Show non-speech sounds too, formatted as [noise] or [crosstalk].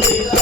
Thank [laughs] you.